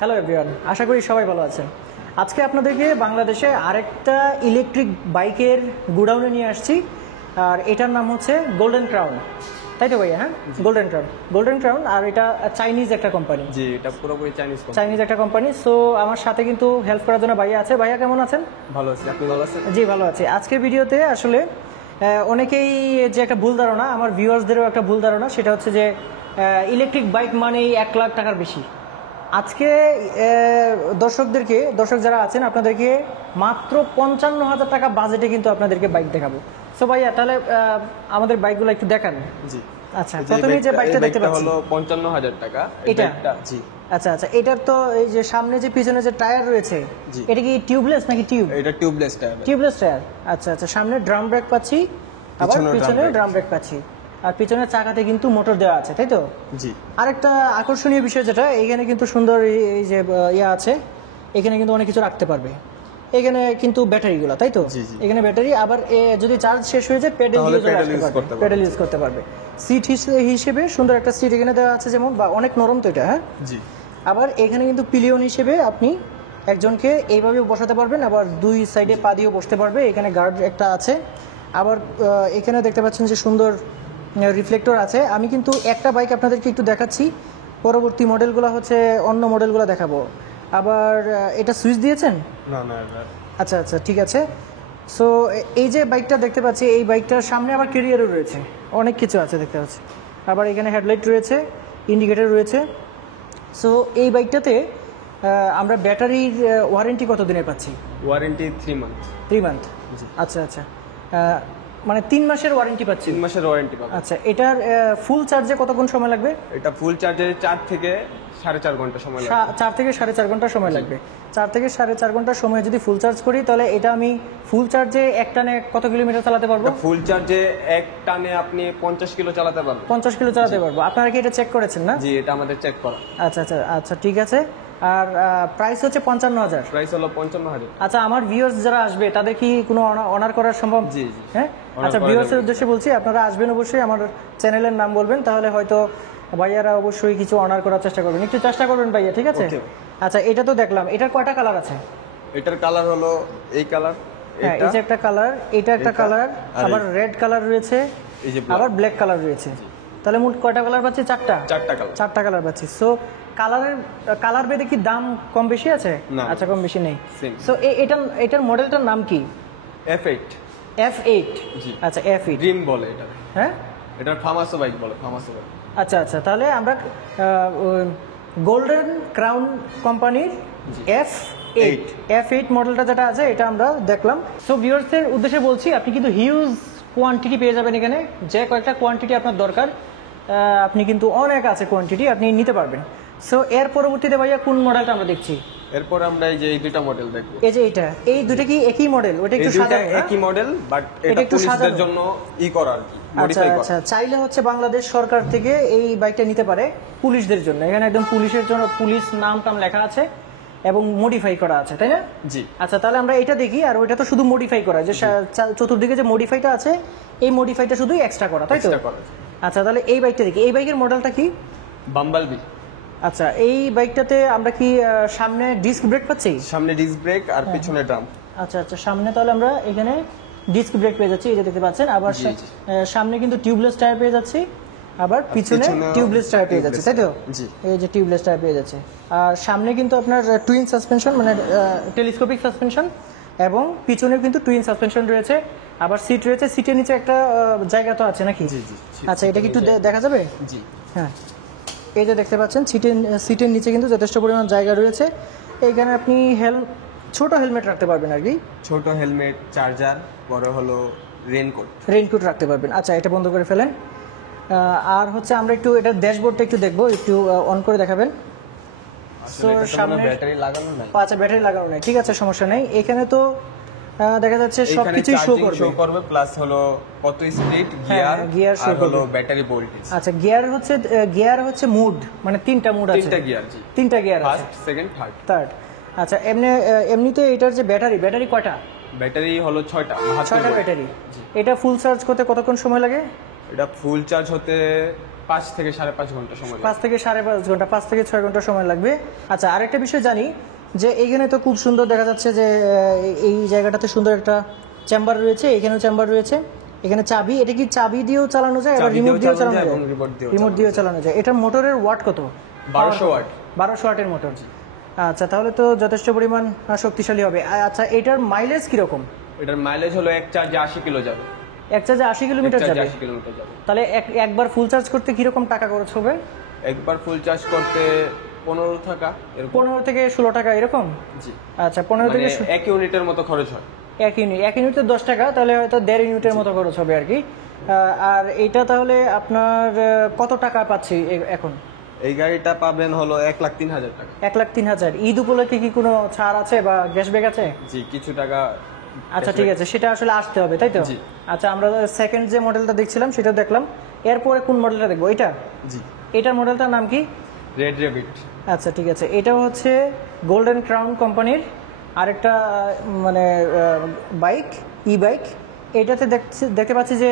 Hello everyone, আশা করি সবাই ভালো আছেন। আজকে আপনাদেরকে বাংলাদেশে আরেকটা ইলেকট্রিক বাইকের গোডাউনে নিয়ে আসছি, আর এটার নাম হচ্ছে গোল্ডেন ক্রাউন, তাই তো ভাইয়া? হ্যাঁ, গোল্ডেন ক্রাউন। আর এটা চাইনিজ একটা কোম্পানি। জি, এটা পুরোপুরি চাইনিজ একটা কোম্পানি। সো আমার সাথে কিন্তু হেল্প করার জন্য ভাইয়া আছে। ভাইয়া কেমন আছেন? ভালো আছি, আপনি ভালো আছেন? জি ভালো আছি। আজকের ভিডিওতে আসলে অনেকেই যে একটা ভুল ধারণা, আমার ভিউয়ার্সদেরও একটা ভুল ধারণা, সেটা হচ্ছে যে ইলেকট্রিক বাইক মানেই 1 লাখ টাকার বেশি। আজকে দর্শক যারা আছেন আপনাদেরকে মাত্র 55,000 টাকা বাজেটে কিন্তু আপনাদেরকে বাইক দেখাবো। সো ভাইয়া তাহলে আমাদের বাইকগুলো একটু দেখান। জি আচ্ছা, প্রথমে যে বাইকটা দেখতে পাচ্ছি হলো 55,000 টাকা। এটা? জি। আচ্ছা, এটার তো এই যে সামনে যে পিছনে যে টায়ার রয়েছে, এটা কি টিউবলেস নাকি টিউব? এটা টিউবলেস টায়ার। Tubeless tyre. আচ্ছা, সামনে ড্রাম ব্রেক পাচ্ছি, আবার পিছনে ড্রাম ব্রেক পাচ্ছি, আর পিছনের চাকাতে কিন্তু মোটর দেওয়া আছে, তাই তো? জি। আরেকটা আকর্ষণীয় বিষয় যেটা, এখানে কিন্তু সুন্দর এই যে ইয়া আছে, এখানে কিন্তু অনেক কিছু রাখতে পারবে। এখানে কিন্তু ব্যাটারিগুলো, তাই তো? এখানে ব্যাটারি, আবার যদি চার্জ শেষ হয়ে যায় পেডেল ইউজ করতে পারবে। সিট হিসেবে সুন্দর একটা সিট এখানে দেওয়া আছে, যেমন বা অনেক নরম তো এটা। হ্যাঁ জি। আবার এখানে কিন্তু পিলিয়ন হিসেবে আপনি একজনকে এইভাবেও বসাতে পারবেন, আবার দুই সাইডে পা দিয়েও বসতে পারবে। এখানে গার্ড একটা আছে, আবার এখানে দেখতে পাচ্ছেন যে সুন্দর রিফ্লেক্টর আছে। আমি কিন্তু একটা বাইক আপনাদেরকে একটু দেখাচ্ছি, পরবর্তী মডেলগুলো হচ্ছে অন্য মডেলগুলো দেখাবো। আবার এটা সুইচ দিয়েছেন? না। আচ্ছা, ঠিক আছে। সো এই যে বাইকটা দেখতে পাচ্ছি, এই বাইকটার সামনে আবার ক্যারিয়ারও রয়েছে, অনেক কিছু আছে দেখতে পাচ্ছি। আবার এখানে হেডলাইট রয়েছে, ইন্ডিকেটর রয়েছে। সো এই বাইকটাতে আমরা ব্যাটারির ওয়ারেন্টি কত দিনের পাচ্ছি? Warranty 3 month. 3 মান্থ। আচ্ছা, মানে 3 মাসের ওয়ারেন্টি পাচ্ছি। 3 মাসের ওয়ারেন্টি পাবেন। আচ্ছা, এটার ফুল চার্জে কতক্ষণ সময় লাগবে? এটা ফুল চার্জে 4 থেকে 4.5 ঘন্টা সময় লাগবে। 4 থেকে 4.5 ঘন্টা সময় লাগবে। 4 থেকে 4.5 ঘন্টা সময় যদি ফুল চার্জ করি, তাহলে এটা আমি ফুল চার্জে এক টানে কত কিলোমিটার চালাতে পারবো? ফুল চার্জে এক টানে আপনি 50 কিলো চালাতে পারবেন। 50 কিলো চালাতে পারবো। আপনারা কি এটা চেক করেছেন না? জি, এটা আমাদের চেক করা। আচ্ছা, ঠিক আছে। আর প্রাইস হচ্ছে 55,000। প্রাইস হলো 55,000। আচ্ছা, আমার ভিউয়ার্স যারা আসবে তাদের কি কোনো অনার করা সম্ভব? জি। হ্যাঁ, আচ্ছা, ভিউয়ার্সের উদ্দেশ্যে বলছি, আপনারা আসবেন অবশ্যই, আমার চ্যানেলের নাম বলবেন, তাহলে হয়তো ভাইয়ারা অবশ্যই কিছু অনার করার চেষ্টা করবেন। একটু চেষ্টা করবেন ভাইয়া, ঠিক আছে? আচ্ছা, এটা তো দেখলাম, এটার কয়টা কালার আছে? এটার কালার হলো এই কালার, হ্যাঁ, এই যে একটা কালার, এটা একটা কালার, আবার রেড কালার রয়েছে, আবার ব্ল্যাক কালার রয়েছে। তাহলে মোট কয়টা কালার পাচ্ছি? 4টা কালার পাচ্ছি। সো কালার ভেদে কি দাম কম বেশি আছে? আচ্ছা, কম বেশি নেই। সো এটার মডেলটার নাম কি? F8। জি। আচ্ছা, F8 ড্রিম বলে এটা। হ্যাঁ, এটা ফার্মাসো বাইক বলে, ফার্মাসো বাইক। আচ্ছা, তাহলে আমরা গোল্ডেন ক্রাউন কোম্পানির F8 মডেলটা যেটা আছে, এটা আমরা দেখলাম। সো ভিউয়ার্সদের উদ্দেশ্যে বলছি, আপনি কিন্তু হিউজ কোয়ান্টিটি পেয়ে যাবেন এখানে। যে কয়েকটা কোয়ান্টিটি আপনার দরকার, আপনি কিন্তু অনেক আছে কোয়ান্টিটি, আপনি নিতে পারবেন। সো এর পরবর্তীতে ভাইয়া কোন মডেলটা আমরা দেখছি? এরপর আমরা এই যে এই দুটো মডেল দেখব। এই যে এই দুটো কি একই মডেল? ওটা একটু সাজানো, একই মডেল, বাট এটা একটু পুলিশদের জন্য করা আর কি, মডিফাই করা। আচ্ছা, চাইলে হচ্ছে বাংলাদেশ সরকার থেকে এই বাইকটা নিতে পারে পুলিশদের জন্য। এখানে একদম পুলিশের জন্য, পুলিশ নাম লেখা আছে এবং মডিফাই করা আছে, তাই না? জি। আচ্ছা, তাহলে আমরা এটা দেখি। আর ওইটা তো শুধু মডিফাই করা, যে চতুর্দিকে যে মডিফাইটা আছে, এই মডিফাইটা শুধু এক্সট্রা করা, তাই তো? আচ্ছা, তাহলে এই বাইকটা দেখি। এই বাইকের মডেলটা কি? বাম্বলবি। আচ্ছা, এই বাইকটাতে আমরা কি সামনে ডিস্ক ব্রেক পাচ্ছি? সামনে ডিস্ক ব্রেক আর পিছনে ড্রাম। আচ্ছা, সামনে তাহলে আমরা এখানে ডিস্ক ব্রেক পেয়ে যাচ্ছি, এই যে দেখতে পাচ্ছেন। আবার সামনে কিন্তু টিউবলেস টায়ার পেয়ে যাচ্ছি, আবার পিছনে টিউবলেস টায়ার পেয়ে যাচ্ছে, তাই তো? এই যে টিউবলেস টায়ার পেয়ে যাচ্ছে। আর সামনে কিন্তু আপনার টুইন সাসপেনশন, মানে টেলিস্কোপিক সাসপেনশন, এবং পিছনে কিন্তু টুইন সাসপেনশন রয়েছে। আবার সিট রয়েছে, সিটের নিচে একটা জায়গা তো আছে নাকি? আচ্ছা, এটা কি একটু দেখা যাবে? জি। হ্যাঁ, এই যে দেখতে পাচ্ছেন, সিটের নিচে কিন্তু যথেষ্ট পরিমাণ জায়গা রয়েছে। এইখানে আপনি ছোট হেলমেট রাখতে পারবেন আর কি, ছোট হেলমেট, চার্জার, বড় হলো রেইনকোট রাখতে পারবেন। আচ্ছা, এটা বন্ধ করে ফেলেন। আর হচ্ছে আমরা একটু এটা ড্যাশবোর্ডটা একটু দেখবো, একটু অন করে দেখাবেন। সামনে ব্যাটারি লাগানো নাই। আচ্ছা, ব্যাটারি লাগানো নাই, ঠিক আছে, সমস্যা নাই। এখানে তো দেখা যাচ্ছে সবকিছুই শো করবে, প্লাস হলো কত স্পিড, গিয়ার শো করবে, হলো ব্যাটারি ভোল্টেজ। আচ্ছা, গিয়ার হচ্ছে মুড, মানে 3টা মুড আছে। 3টা গিয়ার আছে, ফার্স্ট, সেকেন্ড, থার্ড। আচ্ছা, এমনিতে এটার যে ব্যাটারি কয়টা? ব্যাটারি হলো 6টা ব্যাটারি। এটা ফুল চার্জ করতে কতক্ষণ সময় লাগে? এটা ফুল চার্জ হতে 5 থেকে 5.5 ঘন্টা সময় লাগে। 5 থেকে 5.5 ঘন্টা, 5 থেকে 6 ঘন্টা সময় লাগবে। আচ্ছা, আরেকটা বিষয় জানি যে এইখানে তো খুব সুন্দর দেখা যাচ্ছে যে এই জায়গাটাতে সুন্দর একটা চেম্বার রয়েছে, এখানেও চেম্বার রয়েছে, এখানে চাবি। এটা কি চাবি দিয়েও চালানো যায়, আবার রিমোট দিয়েও চালানো যায়? রিমোট দিয়েও চালানো যায়। এটা মোটরের ওয়াট কত? 1200 ওয়াট। 1200 ওয়াটের মোটর। আচ্ছা, তাহলে তো যথেষ্ট পরিমাণ শক্তিশালী হবে। আচ্ছা, এটার মাইলেজ কিরকম? এটার মাইলেজ হলো এক চার্জে 80 কিলো যাবে। এক চার্জে 80 কিলোমিটার যাবে? 80 কিলোমিটার যাবে। তাহলে একবার ফুল চার্জ করতে কিরকম টাকা খরচ হবে? একবার ফুল চার্জ করতে 15 টাকা এরকম। 15 থেকে 16 টাকা এরকম? জি। আচ্ছা, 15 থেকে 1 ইউনিটের মতো খরচ হয়। 1 ইউনিটে 10 টাকা, তাহলে হয়তো 1.5 ইউনিটের মতো খরচ হবে আর কি। আর এটা তাহলে আপনার কত টাকা পাচ্ছি এখন? এই গাড়িটা পাবেন হলো 1,03,000 টাকা। 1,03,000। ঈদ উপলক্ষে কি কোনো ছাড় আছে বা ক্যাশব্যাক আছে? জি, কিছু টাকা। আচ্ছা, ঠিক আছে, সেটা আসলে আসতে হবে, তাই তো? জি। আচ্ছা, আমরা সেকেন্ড যে মডেলটা দেখছিলাম সেটা দেখলাম, এরপরে কোন মডেলটা দেখবো? এটা? জি। এটার মডেলটার নাম কি? Red rabbit. আচ্ছা, ঠিক আছে। এটা হচ্ছে গোল্ডেন ক্রাউন কোম্পানির আরেকটা মানে বাইক, ই বাইক। এটাতে দেখতে পাচ্ছি যে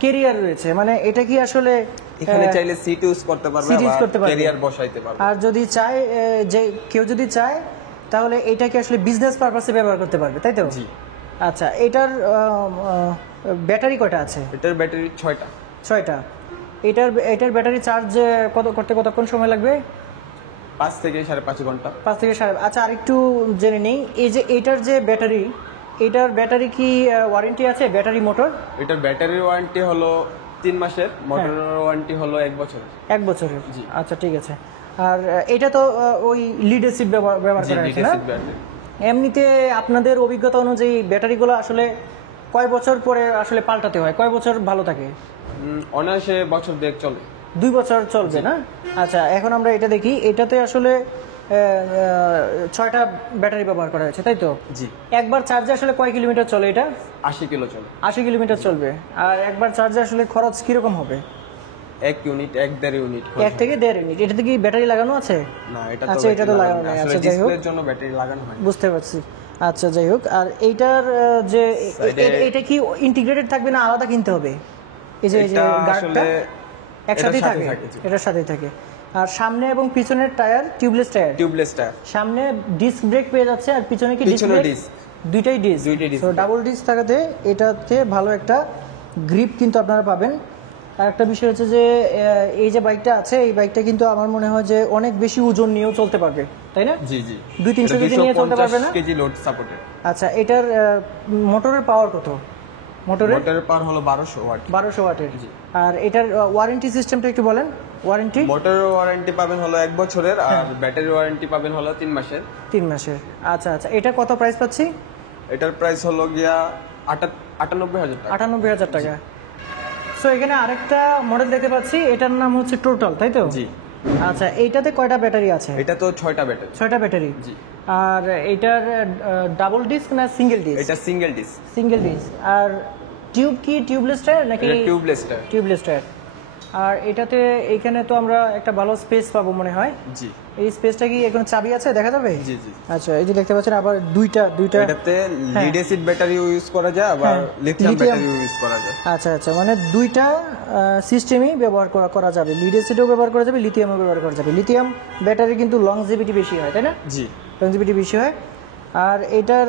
ক্যারিয়ার রয়েছে, মানে এটা কি আসলে এখানে চাইলে সিট ইউজ করতে পারবে, ক্যারিয়ার বসাইতে পারবে। আর যদি চায় যে কেউ যদি চায় তাহলে এটাকে আসলে বিজনেস পারপাসে ব্যবহার করতে পারবে, তাই তো? জি। আচ্ছা, এটার ব্যাটারি কয়টা আছে? এটার ব্যাটারি 6টা। 6টা। এটার ব্যাটারি চার্জ করতে কতক্ষণ সময় লাগবে? 5 থেকে 5.5 ঘন্টা। 5 থেকে 5.5। আচ্ছা, আরেকটু জেনে নেই, এই যে এটার যে ব্যাটারি, এটার ব্যাটারি কি ওয়ারেন্টি আছে? Battery motor? এটার ব্যাটারির ওয়ারেন্টি হলো 3 মাসের, মোটরের ওয়ারেন্টি হলো 1 বছরের। 1 বছরের? জি। আচ্ছা, ঠিক আছে। আর এটা তো ওই লিড অ্যাসিড ব্যবহার করা হয়েছে না? এমনিতে আপনাদের অভিজ্ঞতা অনুযায়ী ব্যাটারিগুলো আসলে কয় বছর পরে আসলে পাল্টাতে হয়? কয় বছর ভালো থাকে? অনায়াসে বছর দেড় চলে। 2 বছর চলবে না? আচ্ছা, এখন আমরা এটা দেখি। এটাতে আসলে 6টা ব্যাটারি ব্যবহার করা হয়েছে, তাই তো? জি। একবার চার্জে আসলে কয় কিলোমিটার চলে এটা? 80 কিলো চলে। 80 কিলোমিটার চলবে। আর একবার চার্জে আসলে খরচ কিরকম হবে? 1 ইউনিট, 1.5 ইউনিট। 1 থেকে 1.5 ইউনিট। এটাতে কি ব্যাটারি লাগানো আছে? না, আচ্ছা, এটা তো লাগানো নেই। আচ্ছা, যাই হোক, ডিসপ্লের জন্য ব্যাটারি লাগানো হয়। বুঝতে পারছি। আচ্ছা, যাই হোক। আর এইটার যে এটা কি ইন্টিগ্রেটেড থাকবে না আলাদা কিনতে হবে? এই যে গার্ডটা একসাথেই থাকে? এটার সাথেই থাকে। আর সামনে এবং পিছনের টায়ার টিউবলেস টায়ার। সামনে ডিস্ক ব্রেক পেয়ে যাচ্ছে, আর পিছনে কি ডিস্ক ব্রেক? দুইটাই ডিস্ক। তো ডাবল ডিস্ক থাকাতে এটাতে ভালো একটা গ্রিপ কিন্তু আপনারা পাবেন। আর একটা বিষয় হচ্ছে যে এই যে বাইকটা আছে, এই বাইকটা কিন্তু আমার মনে হয় যে অনেক বেশি ওজন নিয়েও চলতে পারবে, তাই না? জি জি। 200-300 কেজি নিয়ে চলতে পারবে না? 250 কেজি লোড সাপোর্টেড। আচ্ছা, এটার মোটরের পাওয়ার কত? মোটরের পাওয়ার হলো 1200 ওয়াট। 1200 ওয়াটের। আর এটার ওয়ারেন্টি সিস্টেমটা একটু বলেন। ওয়ারেন্টি? মোটরের ওয়ারেন্টি পাবেন হলো 1 বছরের, আর ব্যাটারি ওয়ারেন্টি পাবেন হলো 3 মাসের। 3 মাসের। আচ্ছা আচ্ছা, এটা কত প্রাইস পাচ্ছি? এটার প্রাইস হলো গিয়া 98,000 টাকা। 98,000 টাকা। সো এখানে আরেকটা মডেল দেখতে পাচ্ছি, এটার নাম হচ্ছে টোটাল, তাই তো? জি। আচ্ছা, এইটাতে কয়টা ব্যাটারি আছে? এটা তো 6টা ব্যাটারি। 6টা ব্যাটারি। জি। আর এটার ডাবল ডিস্ক না সিঙ্গেল ডিস্ক? এটা সিঙ্গেল ডিস্ক। Single disc. আর টিউব কি টিউবলেস টায়ার নাকি? এটা টিউবলেস টায়ার। Tubeless tyre. আর এটাতে এইখানে তো আমরা একটা ভালো স্পেস পাবো মনে হয়। জি। এই স্পেসটা কি এখন চাবি আছে, দেখা যাবে? জি জি। আচ্ছা, এই যে দেখতে পাচ্ছেন আবার দুইটা এটাতে লিড অ্যাসিড ব্যাটারি ইউজ করা যায়, আবার লিথিয়াম ব্যাটারি ইউজ করা যায়। আচ্ছা আচ্ছা, মানে দুইটা সিস্টেমই ব্যবহার করা যাবে। লিড অ্যাসিডও ব্যবহার করা যাবে, লিথিয়ামও ব্যবহার করা যাবে। লিথিয়াম ব্যাটারি কিন্তু লংজিভিটি বেশি হয়, তাই না? জি, লংজিভিটি বেশি হয়। আর এটার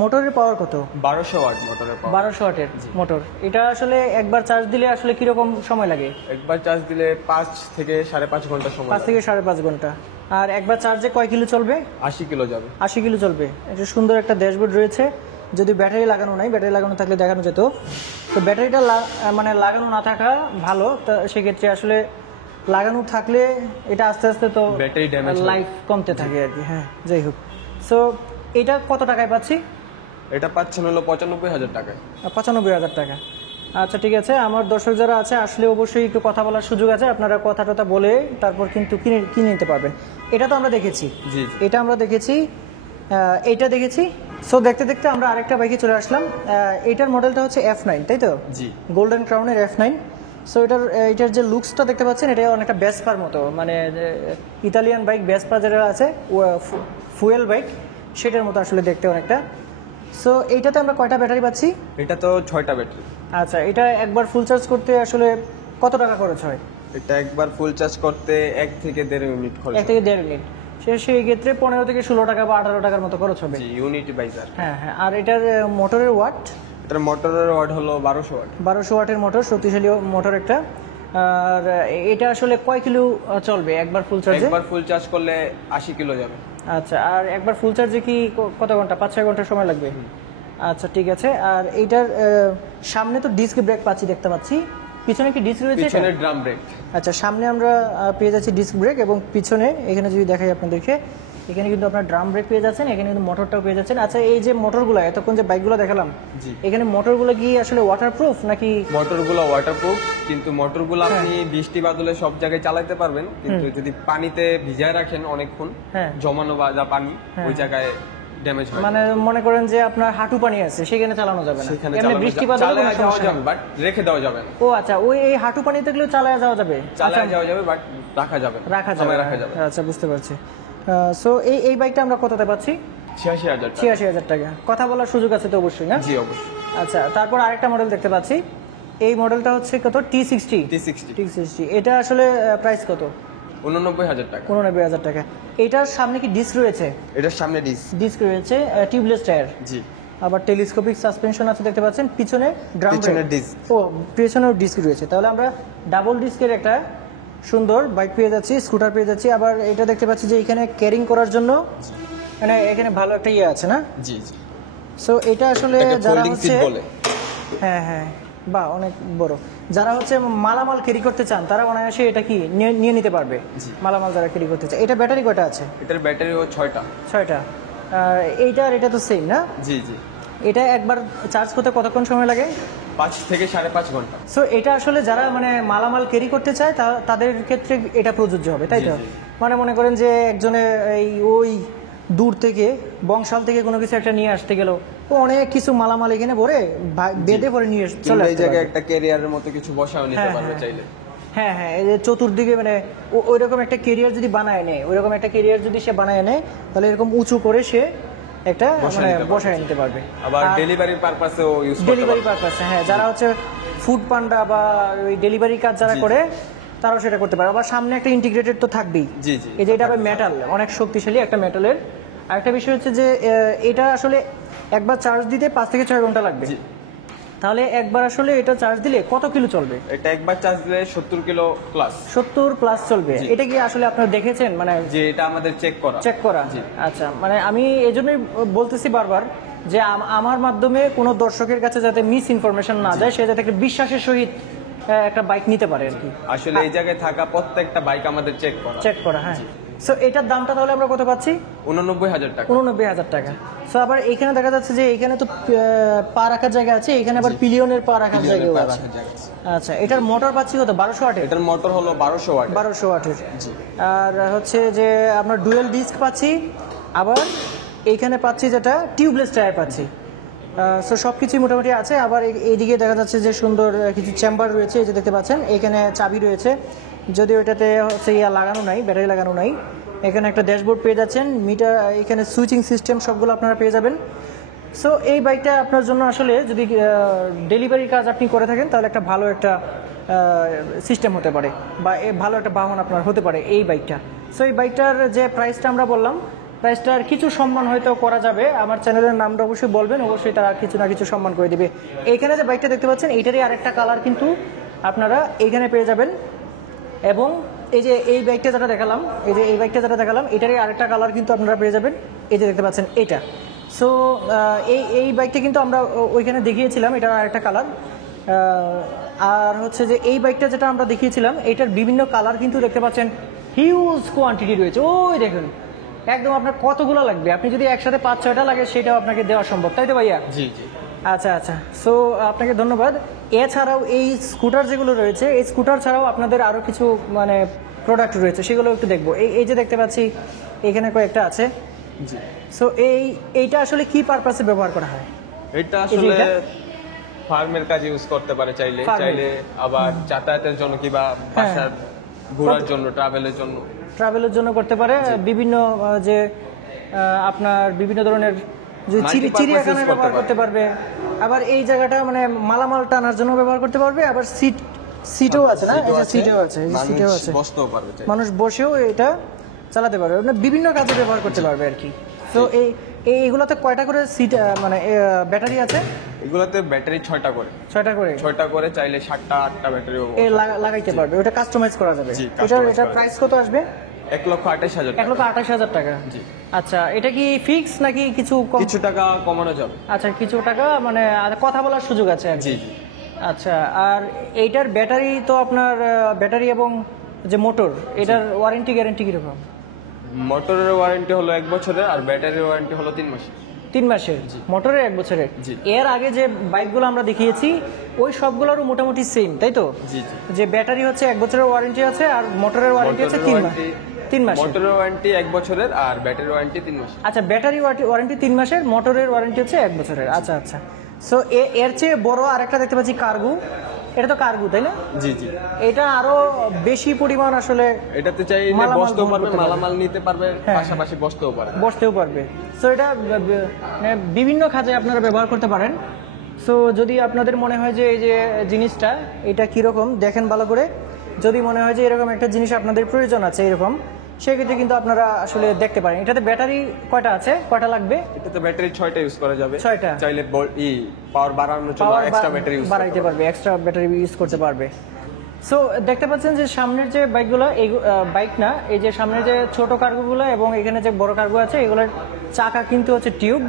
মোটরের পাওয়ার কত? 1200 ওয়াট মোটরের পাওয়ার। 1200 ওয়াটের মোটর। এটা আসলে একবার চার্জ দিলে আসলে কিরকম সময় লাগে? একবার চার্জ দিলে 5 থেকে 5.5 ঘন্টা সময় 5 থেকে 5.5 ঘন্টা। আর একবার চার্জে কয় কিলো চলবে? 80 কিলো যাবে। 80 কিলো চলবে। এটা সুন্দর একটা ড্যাশবোর্ড রয়েছে। যদি ব্যাটারি লাগানো নাই, ব্যাটারি লাগানো থাকলে দেখানো যেত। তো ব্যাটারিটা মানে লাগানো না থাকা ভালো, তো সেক্ষেত্রে আসলে লাগানো থাকলে এটা আস্তে আস্তে তো ব্যাটারি ড্যামেজ লাইফ কমতে থাকে আর কি। হ্যাঁ, যাই হোক। সো এটা কত টাকায় পাচ্ছি? এটা পাচ্ছেন হলো 95,000 টাকায়। 95,000 টাকা। আচ্ছা, ঠিক আছে। আমার দর্শক যারা আছে আসলে অবশ্যই একটু কথা বলার সুযোগ আছে, আপনারা কথা টথা বলে তারপর কিন্তু কিনে নিতে পারবেন। এটা তো আমরা দেখেছি। জি। এটা আমরা দেখেছি, এইটা দেখেছি। সো দেখতে দেখতে আমরা আরেকটা বাইকে চলে আসলাম। এটার মডেলটা হচ্ছে F9, তাই তো? জি। Golden ক্রাউনের F9। সো এটার যে লুকসটা দেখতে পাচ্ছেন, এটা অনেকটা ভেসপার মতো, মানে ইতালিয়ান বাইক ভেসপা যেটা আছে ফুয়েল বাইক, সেটার মতো আসলে দেখতে অনেকটা। সো এইটাতে আমরা কয়টা ব্যাটারি পাচ্ছি? এটা তো 6টা ব্যাটারি। আচ্ছা, এটা একবার ফুল চার্জ করতে আসলে কত টাকা খরচ হয়? এটা একবার ফুল চার্জ করতে 1 থেকে 1.5 মিনিট খরচ 1 থেকে 1.5 মিনিট। সেই ক্ষেত্রে 15 থেকে 16 টাকা বা 18 টাকার মতো খরচ হবে। জি, ইউনিট বাইজার। হ্যাঁ হ্যাঁ। আর এটার মোটরের ওয়াট? এটার মোটরের ওয়াট হলো 1200 ওয়াট। 1200 ওয়াটের মোটর, শক্তিশালী মোটর একটা। আর এটা আসলে কয় কিলো চলবে একবার ফুল চার্জে? একবার ফুল চার্জ করলে 80 কিলো যাবে। আচ্ছা, আর একবার ফুল চার্জে কি কত ঘন্টা? 5-6 ঘন্টা সময় লাগবে? আচ্ছা ঠিক আছে। আর এইটার সামনে তো ডিস্ক ব্রেক পাচ্ছি, দেখতে পাচ্ছি। পিছনে কি ডিস্ক রয়েছে? পিছনে ড্রাম ব্রেক। আচ্ছা, সামনে আমরা পেয়ে যাচ্ছি ডিস্ক ব্রেক, এবং পিছনে এখানে যদি দেখাই আপনাদেরকে, এখানে কিন্তু আপনার ড্রাম ব্রেক পেয়ে যাচ্ছেন, এখানে কিন্তু মোটরটাও পেয়ে যাচ্ছেন। আচ্ছা, এই যে মোটরগুলো, এতক্ষণ যে বাইকগুলো দেখালাম, এখানে মোটরগুলো কি আসলে ওয়াটারপ্রুফ নাকি? মোটরগুলো ওয়াটারপ্রুফ, কিন্তু মোটরগুলো আপনি বৃষ্টি বাদলে সব জায়গায় চালাতে পারবেন, কিন্তু যদি পানিতে ভিজায় রাখেন অনেকক্ষণ, জমানো বা যা পানি ওই জায়গায় ড্যামেজ হয়। মানে মনে করেন যে আপনার হাঁটু পানি আছে, সেখানে চালানো যাবে না। এমনি বৃষ্টি বাদলে যাওয়া যাবে, বাট রেখে দেওয়া যাবে না। ও আচ্ছা, ওই এই হাঁটু পানি থাকলেও চালায় যাওয়া যাবে? চালায় যাওয়া যাবে, বাট রাখা যাবে না। রাখা যাবে। আচ্ছা, বুঝতে পারছি। সো এই বাইকটা আমরা কততে পাচ্ছি? 86,000 টাকা। 86,000 টাকা। কথা বলার সুযোগ আছে তো অবশ্যই, না? জি, অবশ্যই। আচ্ছা, তারপর আরেকটা মডেল দেখতে পাচ্ছি। এই মডেলটা হচ্ছে কত? T60। এটা আসলে প্রাইস কত? 89,000 টাকা। 89,000 টাকা। এটার সামনে কি ডিস্ক রয়েছে? এটার সামনে ডিস্ক রয়েছে, টিউবলেস টায়ার। জি। আবার টেলিস্কোপিক সাসপেনশন আছে, দেখতে পাচ্ছেন। পিছনে ড্রাম ব্রেক। পিছনে ডিস্ক। ও, পিছনেও ডিস্ক রয়েছে। তাহলে আমরা ডাবল ডিস্কের একটা সুন্দর বাইক পেয়ে যাচ্ছি, স্কুটার পেয়ে যাচ্ছি। আবার এটা দেখতে পাচ্ছি যে এখানে ক্যারিং করার জন্য মানে এখানে ভালো একটা ইয়ে আছে, না? জি জি। সো এটা আসলে যারা হচ্ছে, বলে। হ্যাঁ হ্যাঁ, বাহ, অনেক বড়। যারা হচ্ছে মালামাল ক্যারি করতে চান, তারা অনায়াসে এটা কি নিয়ে নিতে পারবে। মালামাল যারা ক্যারি করতে চায়। এটা ব্যাটারি কয়টা আছে? এটার ব্যাটারি 6টা। আর এটা তো সেম, না? জি জি। এটা একবার চার্জ করতে কতক্ষণ সময় লাগে? 5 থেকে 5.5 ঘন্টা। সো এটা আসলে যারা মানে মালামাল ক্যারি করতে চায় তাদের ক্ষেত্রে এটা প্রযোজ্য হবে, তাই তো? মানে মনে করেন যে একজনে ওই দূর থেকে বংশাল থেকে কোনো কিছু একটা নিয়ে আসতে গেল, ও অনেক কিছু মালামাল এখানে ভরে বেঁধে ভরে নিয়ে চলে আসতে এই জায়গায় একটা ক্যারিয়ারের মতো কিছু বসাও নিতে পারবে চাইলে। হ্যাঁ হ্যাঁ, এই যে চতুর্দিকে মানে ওইরকম একটা ক্যারিয়ার যদি বানায় নেয়, ওইরকম একটা ক্যারিয়ার যদি সে বানায় নেয়, তাহলে এরকম উঁচু করে সে একটা মানে বসায় নিতে পারবে। আবার ডেলিভারি পারপাসেও ইউজ করতে পারবে। ডেলিভারি পারপাসে, হ্যাঁ, যারা হচ্ছে ফুড পান্ডা বা ওই ডেলিভারি কাজ যারা করে, তারাও সেটা করতে পারে। আবার সামনে একটা ইন্টিগ্রেটেড তো থাকবেই। জি জি। এই যে এটা আবার মেটাল, অনেক শক্তিশালী একটা মেটালের। আরেকটা বিষয় হচ্ছে যে এটা আসলে একবার চার্জ দিতে 5 থেকে 6 ঘন্টা লাগবে। তাহলে একবার আসলে এটা চার্জ দিলে কত কিলো চলবে? এটা একবার চার্জ দিলে 70 কিলো প্লাস। 70 প্লাস চলবে। এটা কি আসলে আপনারা দেখেছেন? মানে যে এটা আমাদের চেক করা। আচ্ছা, মানে আমি এজন্যই বলতেছি বারবার যে আমার মাধ্যমে কোনো দর্শকের কাছে যাতে মিস ইনফরমেশন না যায়, সে যাতে একটা বিশ্বাসের সহিত একটা বাইক নিতে পারে আর কি। আসলে এই জায়গায় থাকা প্রত্যেকটা বাইক আমাদের চেক করা। হ্যাঁ। সো এটার দামটা তাহলে আমরা কত পাচ্ছি? 89,000 টাকা। 89,000 টাকা। সো আবার এখানে দেখা যাচ্ছে যে এখানে তো পা রাখার জায়গা আছে, এখানে আবার পিলিয়নের পা রাখার জায়গা আছে। আচ্ছা, এটার মোটর পাচ্ছি কত? 1200 ওয়াটের। এটার মোটর হলো 1200 ওয়াট। 1200 ওয়াটের। আর হচ্ছে যে আমরা ডুয়েল ডিস্ক পাচ্ছি, আবার এইখানে পাচ্ছি যেটা টিউবলেস টায়ার পাচ্ছি। সো সব কিছুই মোটামুটি আছে। আবার এইদিকে দেখা যাচ্ছে যে সুন্দর কিছু চেম্বার রয়েছে, এই যে দেখতে পাচ্ছেন। এখানে চাবি রয়েছে, যদিও এটাতে হচ্ছে লাগানো নাই, ব্যাটারি লাগানো নাই। এখানে একটা ড্যাশবোর্ড পেয়ে যাচ্ছেন, মিটার, এখানে সুইচিং সিস্টেম সবগুলো আপনারা পেয়ে যাবেন। সো এই বাইকটা আপনার জন্য আসলে যদি ডেলিভারি কাজ আপনি করে থাকেন, তাহলে একটা ভালো একটা সিস্টেম হতে পারে, বা ভালো একটা বাহন আপনার হতে পারে এই বাইকটা। সো এই বাইকটার যে প্রাইসটা আমরা বললাম, প্রাইসটার কিছু সম্মান হয়তো করা যাবে। আমার চ্যানেলের নামটা অবশ্যই বলবেন, অবশ্যই তারা কিছু না কিছু সম্মান করে দিবে। এইখানে যে বাইকটা দেখতে পাচ্ছেন, এইটারই আরেকটা কালার কিন্তু আপনারা এইখানে পেয়ে যাবেন। এবং এই যে এই বাইকটা যেটা দেখালাম, এটারই আরেকটা কালার কিন্তু আপনারা পেয়ে যাবেন। এই যে দেখতে পাচ্ছেন এটা। সো এই বাইকটা কিন্তু আমরা ওইখানে দেখিয়েছিলাম, এটার আরেকটা কালার। আর হচ্ছে যে এই বাইকটা যেটা আমরা দেখিয়েছিলাম, এটার বিভিন্ন কালার কিন্তু দেখতে পাচ্ছেন, হিউজ কোয়ান্টিটি রয়েছে। ওই দেখুন, একদম আপনার কতগুলো লাগবে, আপনি যদি একসাথে 5-6টা লাগে সেটাও আপনাকে দেওয়া সম্ভব, তাই তো ভাইয়া? জি জি। আচ্ছা, সো আপনাকে ধন্যবাদ। এছাড়াও এই স্কুটার যেগুলো রয়েছে, এই স্কুটার ছাড়াও আপনাদের আরও কিছু মানে প্রোডাক্ট রয়েছে, সেগুলো একটু দেখবো। এই যে দেখতে পাচ্ছি এখানে কয়েকটা আছে। জি। সো এইটা আসলে কি পারপাসে ব্যবহার করা হয়? এটা আসলে ফার্মের কাজে ইউজ করতে পারে চাইলে, আবার যাতায়াতের জন্য কিংবা বাসার ঘোরার জন্য, ট্রাভেলের জন্য করতে পারে। বিভিন্ন যে আপনার বিভিন্ন ধরনের চিড়িয়াখানায় ব্যবহার করতে পারবে। আবার এই জায়গাটা মানে মালামাল টানার জন্য ব্যবহার করতে পারবে। আবার সিট সিটও আছে না, এই যে সিটও আছে, এই যে সিটও আছে, বসতেও পারবে, মানুষ বসেও এটা চালাতে পারবে, মানে বিভিন্ন কাজে ব্যবহার করতে পারবে আর কি। তো এইগুলোতে কয়টা করে সিট মানে ব্যাটারি আছে? এগুলোতে ব্যাটারি 6টা করে, 6টা করে চাইলে 7টা 8টা ব্যাটারি লাগাইতে পারবে, ওটা কাস্টমাইজ করা যাবে। এটা প্রাইস কত আসবে? 1,28,000 টাকা। 1,28,000 টাকা। আচ্ছা, এটা কি ফিক্স নাকি কিছু টাকা কমানো যাবে? আচ্ছা, কিছু টাকা মানে কথা বলার সুযোগ আছে আর কি। জি। আচ্ছা, আর এইটার ব্যাটারি তো আপনার ব্যাটারি এবং যে মোটর, এটার ওয়ারেন্টি গ্যারান্টি কিরকম? মোটরের ওয়ারেন্টি হলো 1 বছরের, আর ব্যাটারির ওয়ারেন্টি হলো 3 মাসের। 3 মাসের, মোটরের 1 বছরের। এর আগে যে বাইকগুলো আমরা দেখিয়েছি ওই সবগুলোরও মোটামুটি সেম, তাই তো? জি। যে ব্যাটারি হচ্ছে 1 বছরের ওয়ারেন্টি আছে, আর মোটরের ওয়ারেন্টি আছে 3 মাস। 3 মাস। মোটরের ওয়ারেন্টি 1 বছরের, আর ব্যাটারির ওয়ারেন্টি 3 মাস। আচ্ছা, ব্যাটারি ওয়ারেন্টি 3 মাসের, মোটরের ওয়ারেন্টি হচ্ছে 1 বছরের। আচ্ছা আচ্ছা। সো এর চেয়ে বড় আরেকটা দেখতে পাচ্ছি কার্গো, এটা তো কার্গো তাই না? জি। এটা আরো বেশি পরিমাণ আসলে, এটাতে চাইলে বসতেও পারবে, মালামাল নিতে পারবে, পাশাপাশি বসতেও পারবে। সো এটা মানে বিভিন্ন কাজে আপনারা ব্যবহার করতে পারেন। সো যদি আপনাদের মনে হয় যে এই যে জিনিসটা এটা কিরকম দেখেন ভালো করে, যদি মনে হয় যে এরকম একটা জিনিস আপনাদের প্রয়োজন আছে এরকম, সেক্ষেত্রে কিন্তু আপনারা আসলে দেখতে পারেন। এটাতে ব্যাটারি কয়টা আছে, কয়টা লাগবে? এটাতে ব্যাটারি 6টা ইউজ করা যাবে। 6টা চাইলে পাওয়ার বাড়ানোর জন্য এক্সট্রা ব্যাটারি ইউজ বাড়াইতে পারবে, এক্সট্রা ব্যাটারি ইউজ করতে পারবে। সো দেখতে পাচ্ছেন যে সামনের যে বাইকগুলো, এই বাইক না, এই যে সামনের যে ছোট কার্গোগুলো এবং এখানে যে বড় কার্গো আছে, এগুলোর চাকা কিন্তু হচ্ছে টিউব।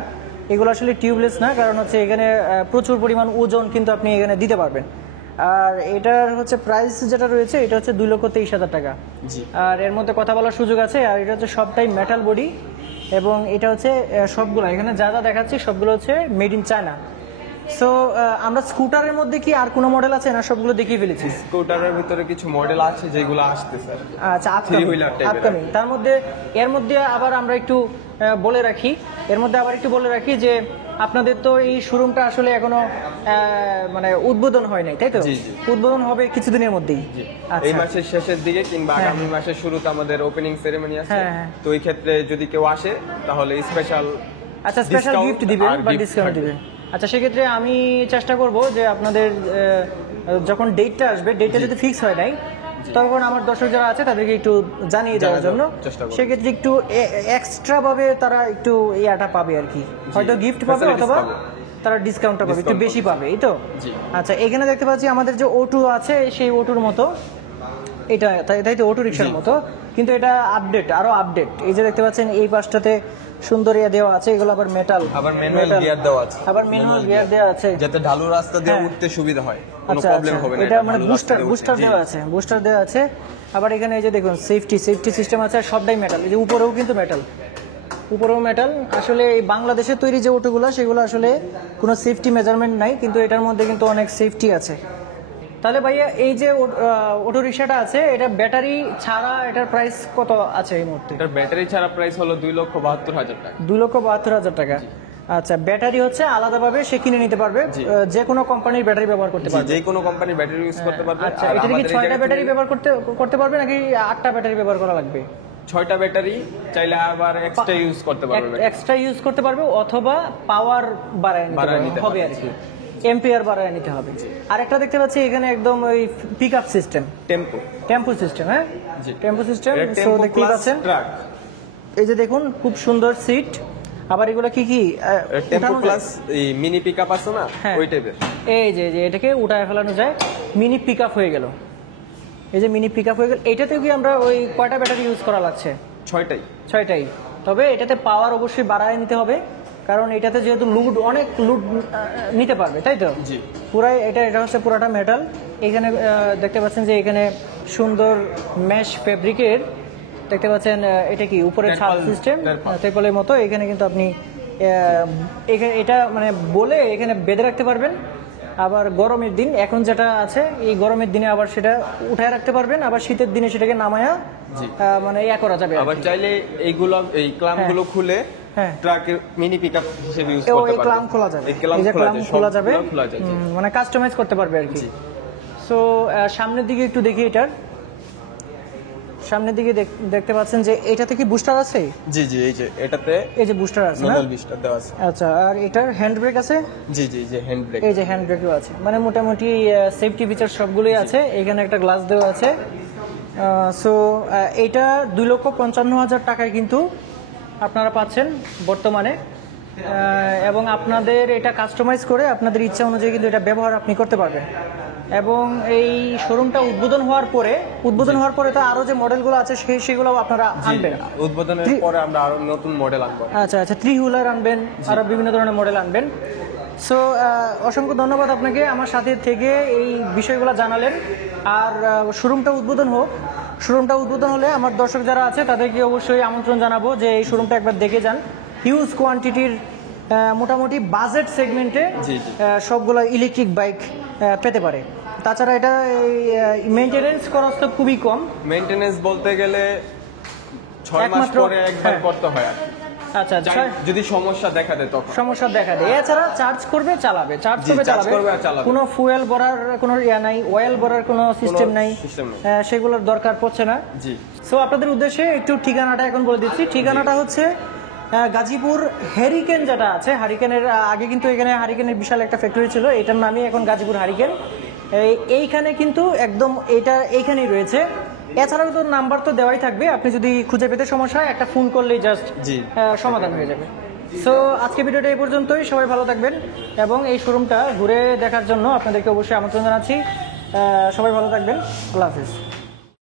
এগুলো আসলে টিউবলেস না, কারণ হচ্ছে এখানে প্রচুর পরিমাণ ওজন কিন্তু আপনি এখানে দিতে পারবেন। আর এটার হচ্ছে প্রাইস যেটা রয়েছে এটা হচ্ছে 2,23,000 টাকা। আর এর মধ্যে কথা বলার সুযোগ আছে। আর এটা হচ্ছে সবটাই মেটাল বডি, এবং এটা হচ্ছে সবগুলো এখানে যা যা দেখাচ্ছি সবগুলো হচ্ছে মেড ইন চায়না। সো আমরা স্কুটারের মধ্যে কি আর কোনো মডেল আছে না সবগুলো দেখিয়ে ফেলেছি? স্কুটারের ভিতরে কিছু মডেল আছে যেগুলো আসতেছে। আচ্ছা, আপকামিং। তার মধ্যে এর মধ্যে আবার আমরা একটু বলে রাখি যে আপনাদের তো এই শোরুমটা আসলে এখনো মানে উদ্বোধন হয় নাই, তাই তো? উদ্বোধন হবে কিছুদিনের মধ্যেই। এই মাসের শেষের দিকে কিংবা আগামী মাসের শুরুতে আমাদের ওপেনিং সেরেমনি আছে। তো এই ক্ষেত্রে যদি কেউ আসে তাহলে স্পেশাল গিফট দিবেন বা ডিসকাউন্ট দিবেন। আচ্ছা, সেক্ষেত্রে আমি চেষ্টা করব যে আপনাদের যখন ডেটটা আসবে, ডেটটা যদি ফিক্স হয় নাই, তখন আমার দর্শক যারা আছে তাদেরকে একটু জানিয়ে দেওয়ার জন্য, সেক্ষেত্রে একটু এক্সট্রা ভাবে তারা একটু ইয়াটা পাবে আর কি, হয়তো গিফট পাবে অথবা তারা ডিসকাউন্টটা পাবে, একটু বেশি পাবে, এই তো? আচ্ছা, এখানে দেখতে পাচ্ছি আমাদের যে অটো আছে সেই অটোর মতো এটা, তাই তো? অটো রিক্সার মতো, কিন্তু এটা আরো আপডেট। এই যে দেখতে পাচ্ছেন এই পাশটাতে সুন্দর দেওয়া আছে, এগুলো আবার মেটাল, আবার ম্যানুয়াল গিয়ার দেওয়া আছে, যাতে ঢালু রাস্তা দিয়ে উঠতে সুবিধা হয়, কোনো প্রবলেম হবে না। এটা মানে বুস্টার দেওয়া আছে। আবার এখানে এই যে দেখুন সেফটি সিস্টেম আছে, সবটাই মেটাল। এই যে উপরেও কিন্তু মেটাল। আসলে এই বাংলাদেশে তৈরি যে অটোগুলো সেগুলো আসলে কোনো সেফটি মেজারমেন্ট নাই, কিন্তু এটার মধ্যে কিন্তু অনেক সেফটি আছে। তাহলে ভাইয়া এই যে অটো রিক্সাটা আছে, এটা ব্যাটারি ছাড়া এটার প্রাইস কত আছে এই মুহূর্তে? এটার ব্যাটারি ছাড়া প্রাইস হলো 2,72,000 টাকা। 2,72,000 টাকা। আচ্ছা, ব্যাটারি হচ্ছে আলাদাভাবে সে কিনে নিতে পারবে, যে কোনো কোম্পানির ব্যাটারি ব্যবহার করতে পারবে, যে কোনো কোম্পানির ব্যাটারি ইউজ করতে পারবে। আচ্ছা, এটা কি 6টা ব্যাটারি ব্যবহার করতে পারবে নাকি 8টা ব্যাটারি ব্যবহার করা লাগবে? 6টা ব্যাটারি, চাইলে আবার এক্সট্রা ইউজ করতে পারবে, অথবা পাওয়ার বাড়ায় নিতে হবে আর কি, এম্পিয়ার বাড়ায় নিতে হবে। আর একটা দেখতে পাচ্ছি এখানে একদম ওই পিকআপ সিস্টেম, টেম্পো সিস্টেম। হ্যাঁ, টেম্পো সিস্টেম। সো দেখতেই পাচ্ছেন, এই যে দেখুন খুব সুন্দর সিট। আবার এগুলো কি টেম্পো প্লাস এই মিনি পিকআপ আছে না, ওই টাইপের। এই যে এটাকে উঠায় ফেলানো যায়, মিনি পিকআপ হয়ে গেল। এই যে মিনি পিকআপ হয়ে গেল। এটাতেও কি আমরা ওই কয়টা ব্যাটারি ইউজ করা লাগছে? 6টাই। তবে এটাতে পাওয়ার অবশ্যই বাড়ায় নিতে হবে, কারণ এটাতে যেহেতু অনেক লুড নিতে পারবে, তাই তো? পুরাই এটা হচ্ছে পুরাটা মেটাল। এখানে দেখতে পাচ্ছেন যে এখানে সুন্দর ম্যাশ ফেব্রিকের দেখতে পাচ্ছেন, এটা কি উপরে ছাদ সিস্টেম, তেপলের মতো। এখানে কিন্তু আপনি এটা মানে বলে এখানে বেঁধে রাখতে পারবেন। আবার গরমের দিন, এখন যেটা আছে এই গরমের দিনে আবার সেটা উঠায় রাখতে পারবেন, আবার শীতের দিনে সেটাকে নামায়া মানে করা যাবে। আবার চাইলে এই ক্লাম্পগুলো খুলে ট্রাকের মিনি পিকআপ হিসেবে ইউজ করতে পারবে। এই ক্লাম্প খোলা যাবে, এই যে ক্লাম্প খোলা যাবে, মানে কাস্টমাইজ করতে পারবে আর কি। সো সামনের দিকে একটু দেখি, এটার সামনের দিকে দেখতে পাচ্ছেন যে এটাতে কি বুস্টার আছে? জি জি, এই যে এটাতে এই যে বুস্টার আছে না? ম্যানুয়াল বুস্টার দেওয়া আছে। আচ্ছা, আর এটার হ্যান্ড ব্রেক আছে? জি জি, যে হ্যান্ড ব্রেক, এই যে হ্যান্ড ব্রেকও আছে, মানে মোটামুটি সেফটি ফিচার সবগুলোই আছে। এখানে একটা গ্লাস দেওয়া আছে। সো এইটা 2,55,000 টাকায় কিন্তু আপনারা পাচ্ছেন বর্তমানে, এবং আপনাদের এটা কাস্টমাইজ করে আপনাদের ইচ্ছা অনুযায়ী কিন্তু এটা ব্যবহার আপনি করতে পারবেন। এবং এই শোরুমটা উদ্বোধন হওয়ার পরে তো আরো যে মডেলগুলো আছে সেগুলো আপনারা আনবেন। উদ্বোধনের পরে আমরা আরো নতুন মডেল আনবো। আচ্ছা আচ্ছা, 3 হুইলার আনবেন, আরো বিভিন্ন ধরনের মডেল আনবেন। সো অসংখ্য ধন্যবাদ আপনাকে আমার সাথে থেকে এই বিষয়গুলো জানালেন। আর শোরুমটা উদ্বোধন হোক, শোরুমটা উদ্বোধন হলে আমার দর্শক যারা আছে তাদেরকে অবশ্যই আমন্ত্রণ জানাবো যে এই শোরুমটা একবার দেখে যান। হিউজ কোয়ান্টিটির মোটামুটি বাজেট সেগমেন্টে সবগুলো ইলেকট্রিক বাইক পেতে পারে। তাছাড়া এটা মেইনটেনেন্স খরচ তো খুবই কম। মেইনটেনেন্স বলতে গেলে 6 মাস পরে একবার করতে হয়। আচ্ছা আচ্ছা, যদি সমস্যা দেখা দেয় তখন সমস্যা দেখা দেয়। এছাড়া চার্জ করবে চালাবে, কোনো ফুয়েল ভরার কোনো নাই, অয়েল ভরার কোনো সিস্টেম নাই, সেগুলোর দরকার পড়ছে না। জি। সো আপনাদের উদ্দেশ্যে একটু ঠিকানাটা এখন বলে দিচ্ছি। ঠিকানাটা হচ্ছে গাজীপুর হ্যারিকেন যেটা আছে, হ্যারিকেনের আগে কিন্তু এখানে হ্যারিকেনের বিশাল একটা ফ্যাক্টরি ছিল, এটার নামই এখন গাজীপুর হ্যারিকেন। এইখানে কিন্তু একদম এটা এইখানেই রয়েছে। এছাড়াও তো নাম্বার তো দেওয়াই থাকবে, আপনি যদি খুঁজে পেতে সমস্যা হয় একটা ফোন করলেই জাস্ট সমাধান হয়ে যাবে। সো আজকে ভিডিওটা এই পর্যন্তই। সবাই ভালো থাকবেন এবং এই শোরুমটা ঘুরে দেখার জন্য আপনাদেরকে অবশ্যই আমন্ত্রণ জানাচ্ছি। সবাই ভালো থাকবেন। আল্লাহ হাফিজ।